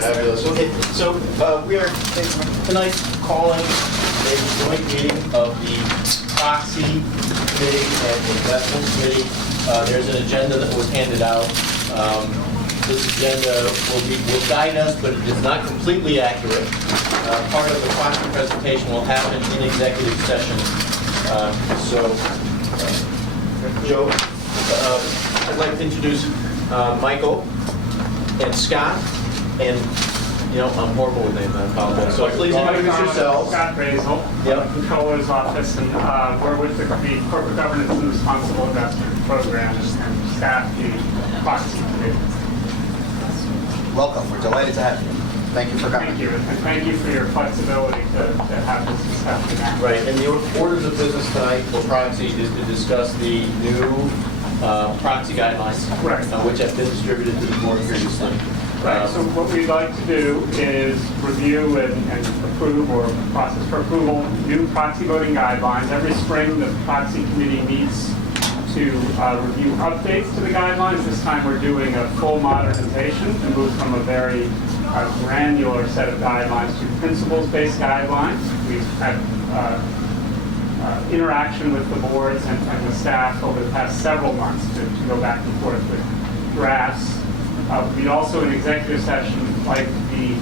Fabulous. Okay, so we are tonight calling a joint meeting of the Proxy Committee and Investment Committee. There's an agenda that was handed out. This agenda will guide us, but it is not completely accurate. Part of the proxy presentation will happen in executive session. Joe, I'd like to introduce Michael and Scott, and I'm horrible with names, I apologize. So please introduce yourselves. Scott Basil, Yep. Controller's Office, and we're with the Corporate Governance and Responsible Investment Program and staff the Proxy Committee. Welcome. We're delighted to have you. Thank you for coming. Thank you, and thank you for your flexibility to have this discussion now. Right, and the orders of business tonight for proxy is to discuss the new proxy guidelines, Right. Which have been distributed to the board previously. Right, so what we'd like to do is review and approve, or process for approval, new proxy voting guidelines. Every spring, the Proxy Committee meets to review updates to the guidelines. This time we're doing a full modernization to move from a very granular set of guidelines to principles-based guidelines. We've had interaction with the boards and the staff over the past several months to go back and forth with drafts. We'd also, in executive session, like the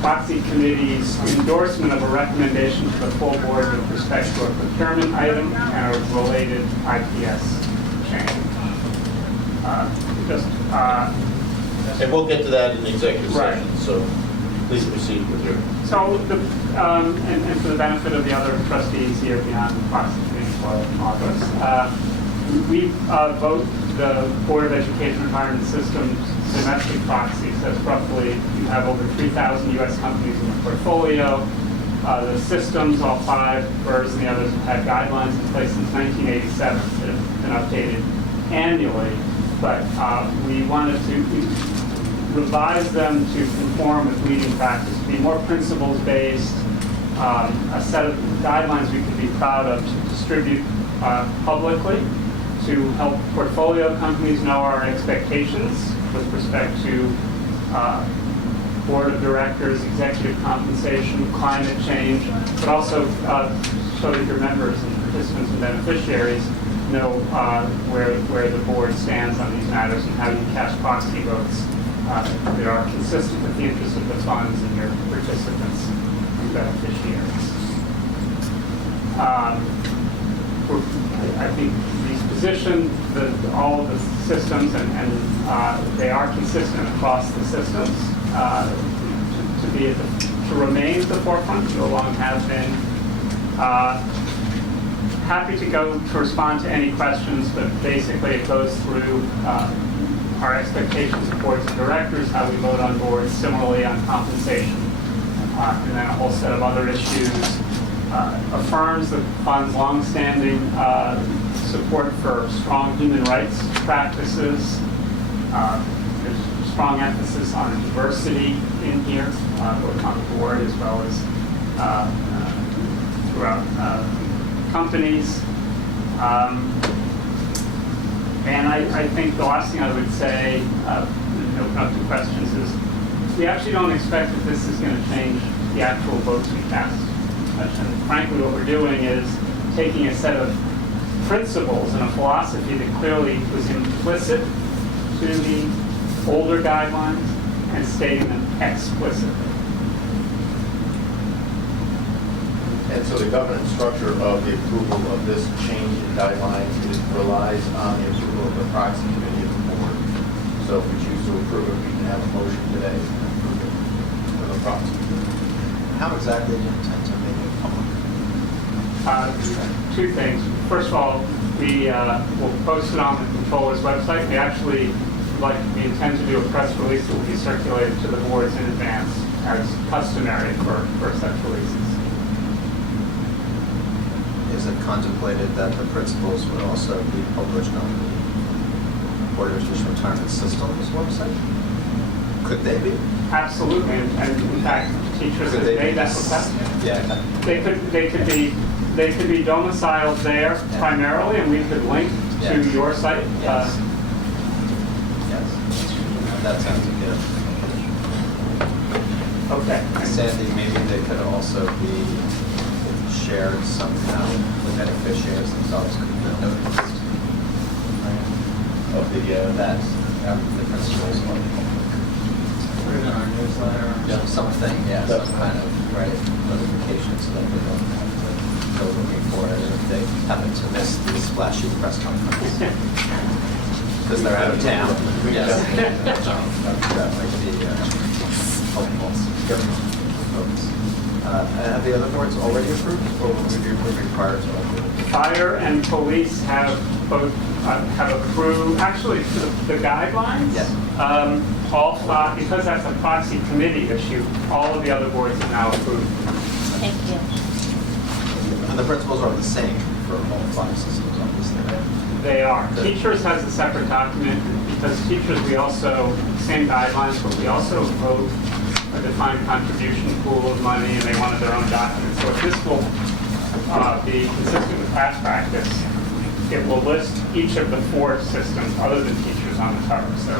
Proxy Committee's endorsement of a recommendation to the full board with respect to a procurement item and a related IPS change. And we'll get to that in the executive Right. session, so please proceed with your... So, and for the benefit of the other trustees here beyond the Proxy Committee office, we vote the Board of Education Retirement Systems domestic proxies. That's roughly, you have over 3,000 U.S. companies in the portfolio. The systems, all five, BERS and the others, have had guidelines in place since 1987 that have been updated annually. But we wanted to revise them to conform with leading practice, to be more principles-based, a set of guidelines we could be proud of to distribute publicly, to help portfolio companies know our expectations with respect to board of directors, executive compensation, climate change, but also so that your members and participants and beneficiaries know where the board stands on these matters and how you cast proxy votes that are consistent with the interests of the funds and your participants and beneficiaries. I think these position all of the systems, and they are consistent across the systems to remain at the forefront. You long have been. Happy to respond to any questions, but basically it goes through our expectations of boards of directors, how we vote on boards, similarly on compensation, and then a whole set of other issues. Affirms the fund's longstanding support for strong human rights practices. There's strong emphasis on diversity in here, both on the board as well as throughout companies. And I think the last thing I would say, open up to questions, is we actually don't expect that this is going to change the actual votes we cast. And frankly, what we're doing is taking a set of principles and a philosophy that clearly was implicit to the older guidelines and stating them explicitly. And so the governance structure of the approval of this change in guidelines relies on the approval of the proxy committee of the board. So if we choose to approve it, we can have a motion today to approve it for the proxy. How exactly do you intend to make it public? Two things. First of all, we will post it on the controller's website. We intend to do a press release that will be circulated to the boards in advance, as customary for such releases. Is it contemplated that the principles would also be published on the Board of Education Retirement Systems website? Could they be? Absolutely, and in fact, teachers have made that request. Yeah. They could be domiciled there primarily, and we could link to your site. Yes. Yes. That sounds good. Okay. Sandy, maybe they could also be shared somehow. The beneficiaries themselves could be noticed. Of the, That the principals are Put it in our newsletter. something, yeah, some kind of notification so that they don't have to go looking for it if they happen to miss the splashy press conference. Because they're out of town. Yes. That might be helpful. Folks. Have the other boards already approved, or will we be approving prior to approval? Fire and police have both have approved, actually, the guidelines. Yes. All five, because that's a proxy committee issue, all of the other boards have now approved. Thank you. And the principles are the same for all 5 systems, obviously, right? They are. Teachers has a separate document because teachers, we also, same guidelines, but we also vote a defined contribution pool of money and they wanted their own document. So if this will be consistent with past practice, it will list each of the 4 systems other than teachers on the cover. So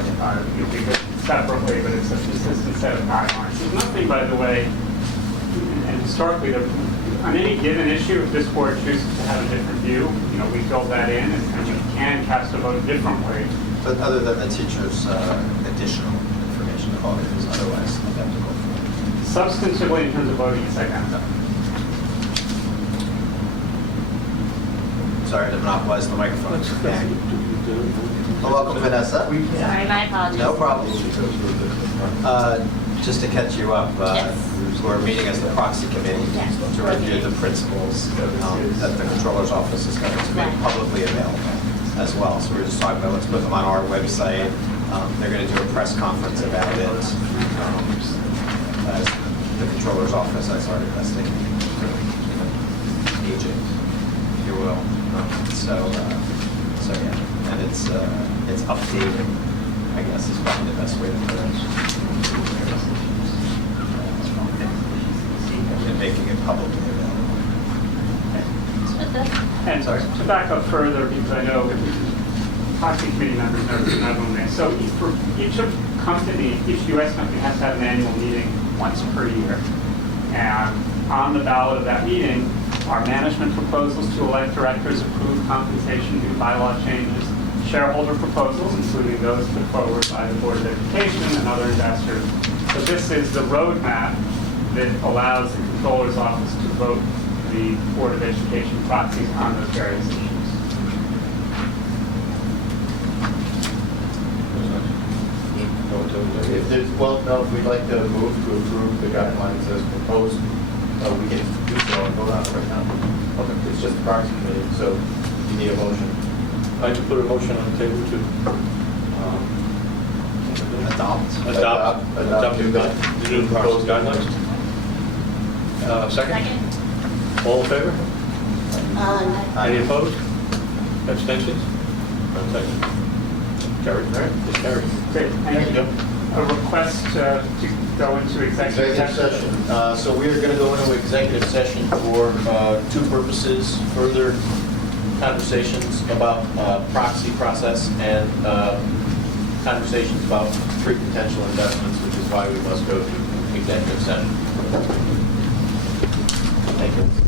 you'll be good separately, but it's a consistent set of guidelines. There's nothing, by the way, and historically, on any given issue, if this board chooses to have a different view, we build that in and we can cast a vote differently. But other than the teachers' additional information, all it is otherwise identical. Substantively, in terms of voting, it's identical. Sorry to monopolize the microphone. Well, welcome, Vanessa. Sorry, my apologies. No problem. Just to catch you up, Yes. we're meeting as the proxy committee Yes. to review the principles that the controller's office is going to make Right. publicly available as well. So we're just talking about, let's put them on our website. They're going to do a press conference about it. As the controller's office as our investigating agent, if you will. So yeah, and it's updated, I guess, is probably the best way to put it. And making it publicly available. And Sorry. to back up further, because I know proxy committee members never know this. So for each U.S. company has to have an annual meeting once per year. And on the ballot of that meeting are management proposals to elect directors, approve compensation, do bylaw changes, shareholder proposals, including those put forward by the Board of Education and other investors. So this is the roadmap that allows the controller's office to vote the Board of Education proxies on those various issues. if there's, if we'd like to move to approve the guidelines as proposed, we can do so and vote on it right now. Okay. It's just the proxy committee, so you need a motion. I'd like to put a motion on the table to adopt the new proposed guidelines. Second? All in favor? Any opposed? Abstentions? None taken. Carried. All right, it's carried. Great, thank you. A request to go into executive session. So we are going to go into executive session for 2 purposes: further conversations about proxy process and conversations about 3 potential investments, which is why we must go to executive session. Thank you.